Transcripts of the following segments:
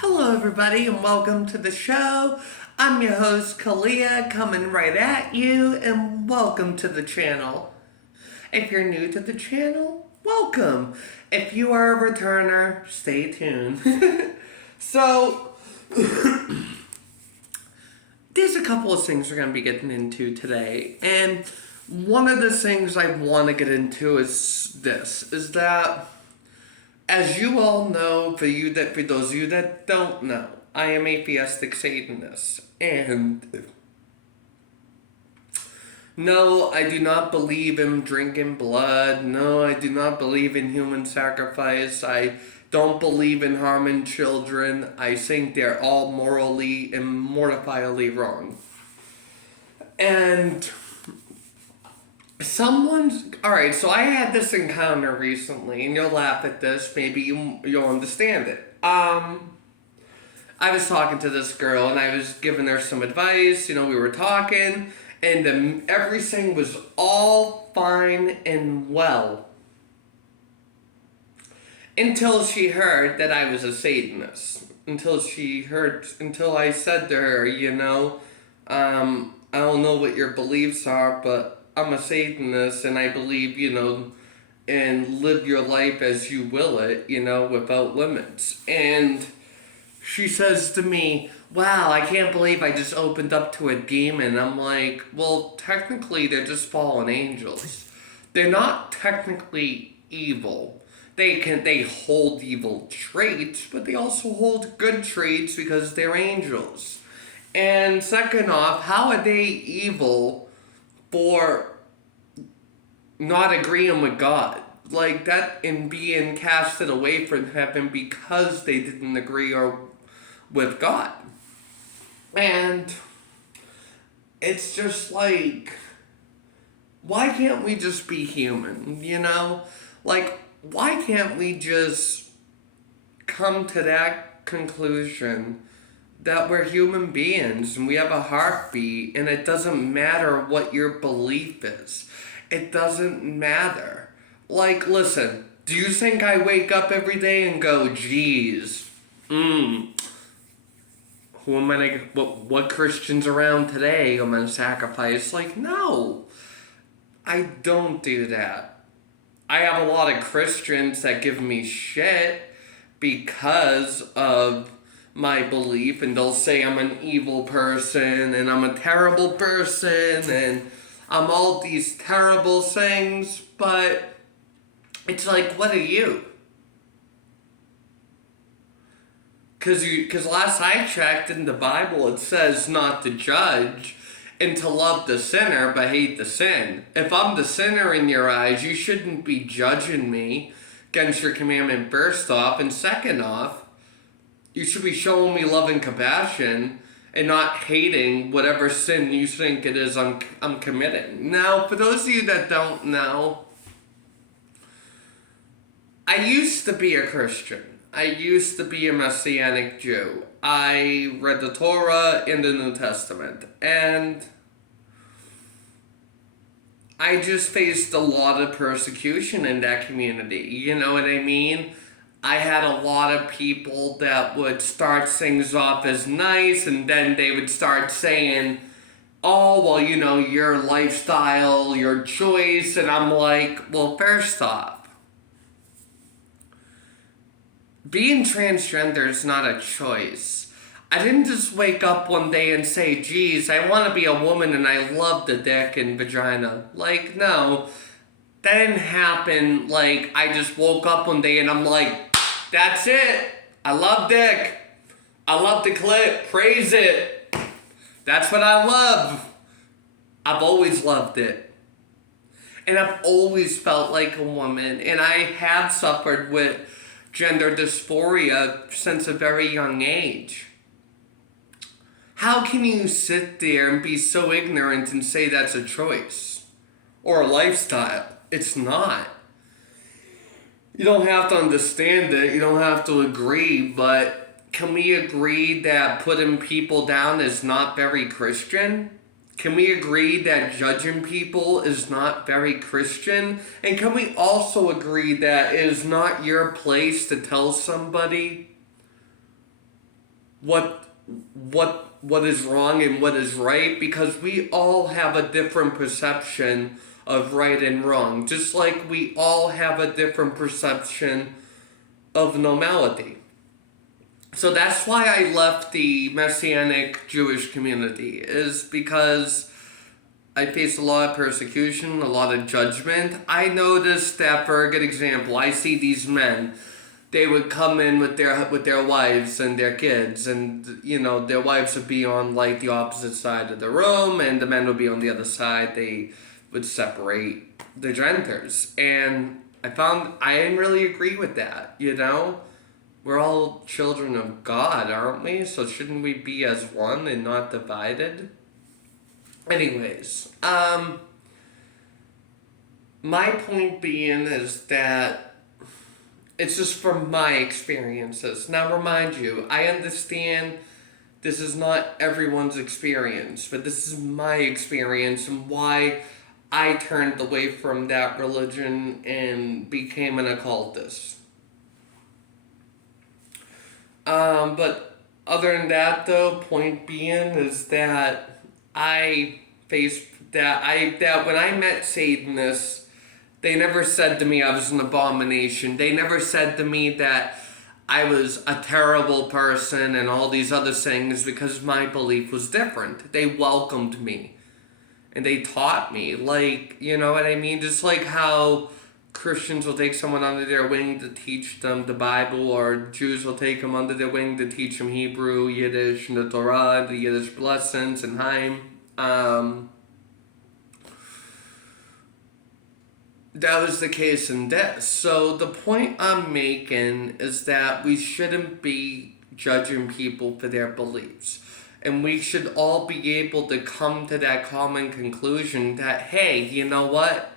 Hello, everybody, and welcome to the show. I'm your host, Kalia, coming right at you, and welcome to the channel. If you're new to the channel, welcome. If you are a returner, stay tuned. So, there's a couple of things we're going to be getting into today, and one of the things I want to get into is that as you all know, for those of you that don't know, I am a theistic Satanist, and no, I do not believe in drinking blood. No, I do not believe in human sacrifice. I don't believe in harming children. I think they're all morally and mortifyingly wrong. And alright, so I had this encounter recently, and you'll laugh at this, maybe you'll understand it. I was talking to this girl, and I was giving her some advice, we were talking, and everything was all fine and well. Until she heard that I was a Satanist. Until I said to her, I don't know what your beliefs are, but I'm a Satanist, and I believe, and live your life as you will it, without limits. And she says to me, wow, I can't believe I just opened up to a demon. I'm like, well, technically they're just fallen angels. They're not technically evil. They hold evil traits, but they also hold good traits because they're angels. And second off, how are they evil for not agreeing with God? Like that, and being casted away from heaven because they didn't agree with God. And it's just like, why can't we just be human, Like, why can't we just come to that conclusion that we're human beings and we have a heartbeat, and it doesn't matter what your belief is. It doesn't matter. Like, listen, do you think I wake up every day and go, geez, who am I what Christians around today am I gonna sacrifice? Like, no, I don't do that. I have a lot of Christians that give me shit because of my belief, and they'll say I'm an evil person, and I'm a terrible person, and I'm all these terrible things, but it's like, what are you? Because last I checked in the Bible, it says not to judge and to love the sinner but hate the sin. If I'm the sinner in your eyes, you shouldn't be judging me against your commandment, first off, and second off, you should be showing me love and compassion and not hating whatever sin you think it is I'm committing. Now, for those of you that don't know, I used to be a Christian. I used to be a messianic Jew. I read the Torah and the New Testament, and I just faced a lot of persecution in that community. You know what I mean? I had a lot of people that would start things off as nice, and then they would start saying, oh, well, your lifestyle, your choice, and I'm like, well, first off, being transgender is not a choice. I didn't just wake up one day and say, geez, I want to be a woman and I love the dick and vagina. Like, no, that didn't happen. Like, I just woke up one day and I'm like, that's it. I love dick. I love the clit. Praise it. That's what I love. I've always loved it. And I've always felt like a woman. And I have suffered with gender dysphoria since a very young age. How can you sit there and be so ignorant and say that's a choice or a lifestyle? It's not. You don't have to understand it, you don't have to agree, but can we agree that putting people down is not very Christian? Can we agree that judging people is not very Christian? And can we also agree that it is not your place to tell somebody what is wrong and what is right, because we all have a different perception of right and wrong, just like we all have a different perception of normality. So that's why I left the Messianic Jewish community, is because I faced a lot of persecution, a lot of judgment. I noticed that, for a good example, I see these men. They would come in with their wives and their kids, and their wives would be on like the opposite side of the room, and the men would be on the other side. They would separate the genders, and I found I didn't really agree with that. We're all children of God, aren't we? So shouldn't we be as one and not divided? Anyways, my point being is that it's just from my experiences. Now, remind you, I understand this is not everyone's experience, but this is my experience and why I turned away from that religion and became an occultist. But other than that, though, point being is that I faced that when I met Satanists, they never said to me I was an abomination. They never said to me that I was a terrible person and all these other things, because my belief was different. They welcomed me. And they taught me, you know what I mean? Just like how Christians will take someone under their wing to teach them the Bible, or Jews will take them under their wing to teach them Hebrew, Yiddish, and the Torah, the Yiddish blessings, and Haim. That was the case in this. So the point I'm making is that we shouldn't be judging people for their beliefs. And we should all be able to come to that common conclusion that, hey, you know what?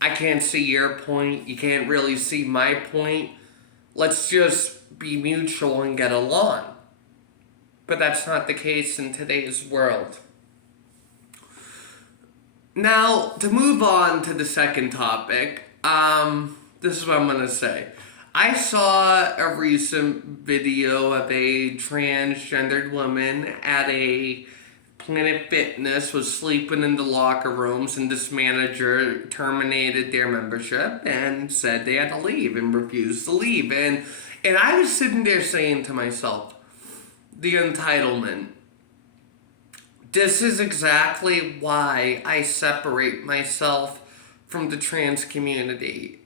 I can't see your point. You can't really see my point. Let's just be mutual and get along. But that's not the case in today's world. Now, to move on to the second topic, this is what I'm going to say. I saw a recent video of a transgendered woman at a Planet Fitness was sleeping in the locker rooms, and this manager terminated their membership and said they had to leave and refused to leave. And I was sitting there saying to myself, the entitlement. This is exactly why I separate myself from the trans community.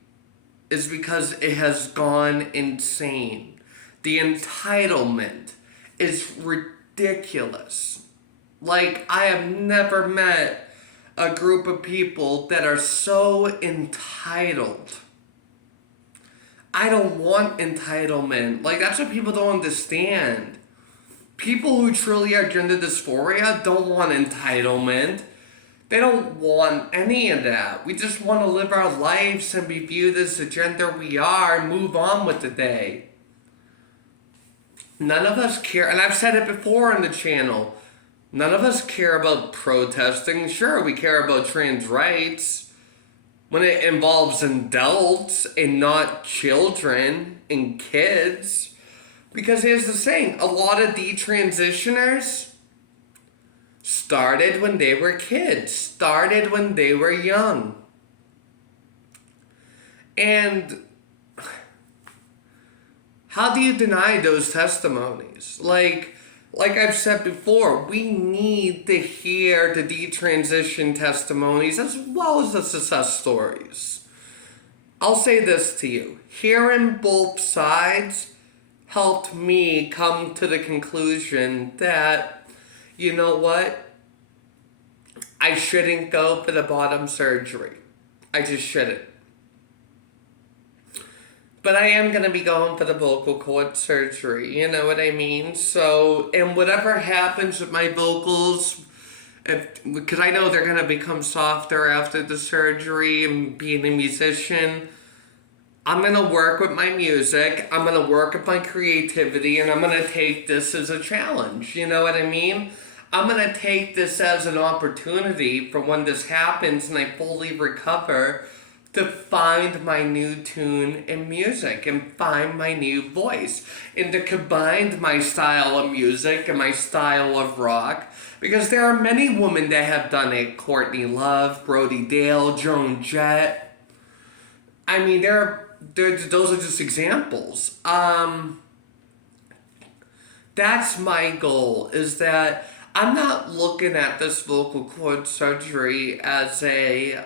Is because it has gone insane. The entitlement is ridiculous. I have never met a group of people that are so entitled. I don't want entitlement. That's what people don't understand. People who truly are gender dysphoria don't want entitlement. They don't want any of that. We just want to live our lives and be viewed as the gender we are and move on with the day. None of us care, and I've said it before on the channel, none of us care about protesting. Sure, we care about trans rights when it involves adults and not children and kids. Because here's the thing, a lot of detransitioners started when they were kids, started when they were young. And how do you deny those testimonies? Like I've said before, we need to hear the detransition testimonies as well as the success stories. I'll say this to you. Hearing both sides helped me come to the conclusion that, you know what? I shouldn't go for the bottom surgery. I just shouldn't. But I am going to be going for the vocal cord surgery, you know what I mean? So, and whatever happens with my vocals, because I know they're going to become softer after the surgery and being a musician, I'm going to work with my music, I'm going to work with my creativity, and I'm going to take this as a challenge, you know what I mean? I'm going to take this as an opportunity for when this happens and I fully recover to find my new tune in music and find my new voice and to combine my style of music and my style of rock, because there are many women that have done it. Courtney Love, Brody Dale, Joan Jett. I mean, those are just examples. That's my goal, is that I'm not looking at this vocal cord surgery as a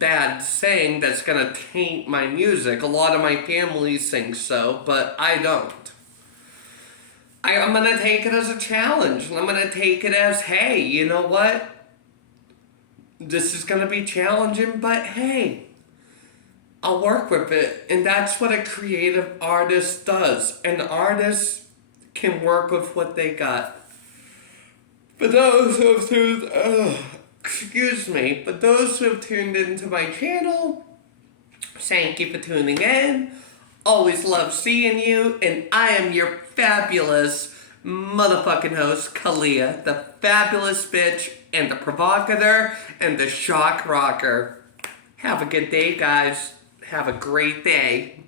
bad thing that's going to taint my music. A lot of my family thinks so, but I don't. I'm going to take it as a challenge, and I'm going to take it as, hey, you know what? This is going to be challenging, but hey, I'll work with it. And that's what a creative artist does. An artist can work with what they got. For those who have tuned, for those who have tuned into my channel, thank you for tuning in. Always love seeing you, and I am your fabulous motherfucking host, Kalia, the fabulous bitch, and the provocateur, and the shock rocker. Have a good day, guys. Have a great day.